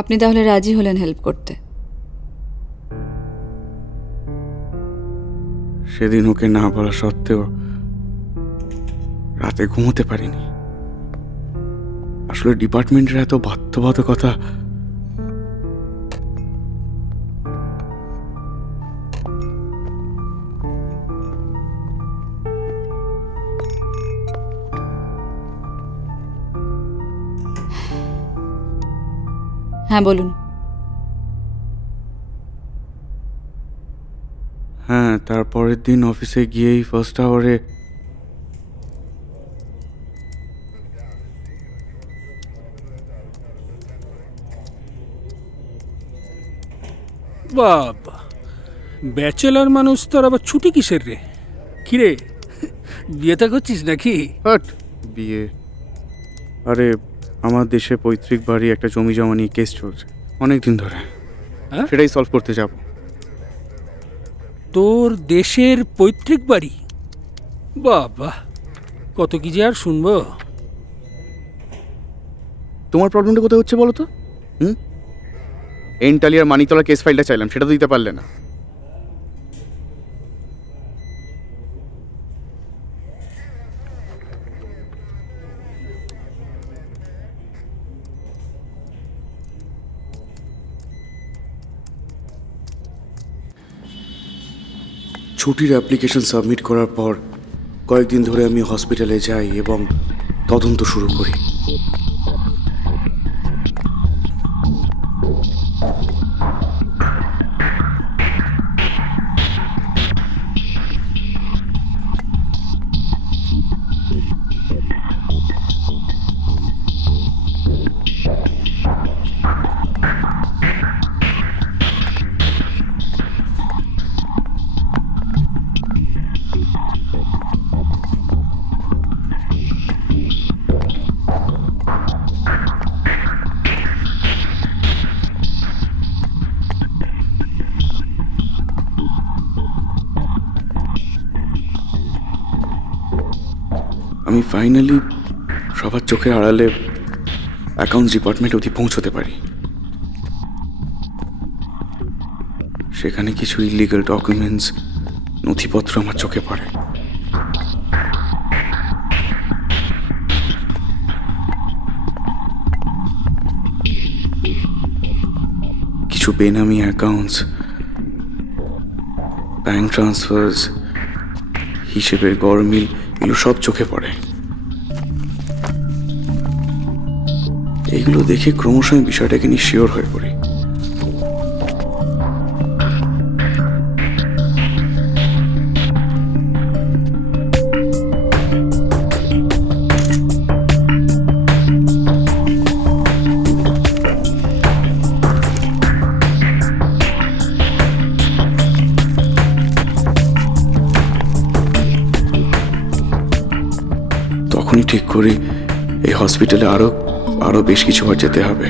আপনি তাহলে রাজি হলেন হেল্প করতে? সেদিন ওকে না বলা সত্ত্বেও রাতে ঘুমোতে পারিনি। আসলে ডিপার্টমেন্টের এত বাধ্যবাধকতা, হ্যাঁ বলুন। হ্যাঁ, তারপরের দিন অফিসে গিয়েই ফার্স্ট আওয়ারে বাবা, ব্যাচেলার মানুষ তোর আবার ছুটি কিসের রে? কিরে, বিয়েটা করছিস নাকি? হট বিয়ে? আরে আমার দেশে পৈতৃক বাড়ি একটা জমি জমা নিয়ে কেস চলছে অনেক দিন ধরে, সেটাই সলভ করতে যাব। তোর দেশের পৈতৃক বাড়ি? বাবা, কত কি যে আর শুনবো। তোমার প্রবলেমটা কোথায় হচ্ছে বলো তো? এন্টালিয়ার মানিকতলা কেস ফাইলটা চাইলাম, সেটা তো দিতে পারলে না। ছুটির অ্যাপ্লিকেশন সাবমিট করার পর কয়েকদিন ধরে আমি হসপিটালে যাই এবং তদন্ত শুরু করি। আমি ফাইনালি সবার চোখের আড়ালে অ্যাকাউন্টস ডিপার্টমেন্ট অবধি পৌঁছতে পারি। সেখানে কিছু ইলিগাল ডকুমেন্টস, নথিপত্র আমার চোখে পড়ে। কিছু বেনামি অ্যাকাউন্টস, ব্যাংক ট্রান্সফার্স, হিসেবের গরমিল, এগুলো সব চোখে পড়ে। এইগুলো দেখে ক্রমশ আমি বিষয়টাকে নিয়ে শিওর হয়ে পড়ি। তখনই ঠিক করি এই হসপিটালে আরো বেশ কিছুবার যেতে হবে।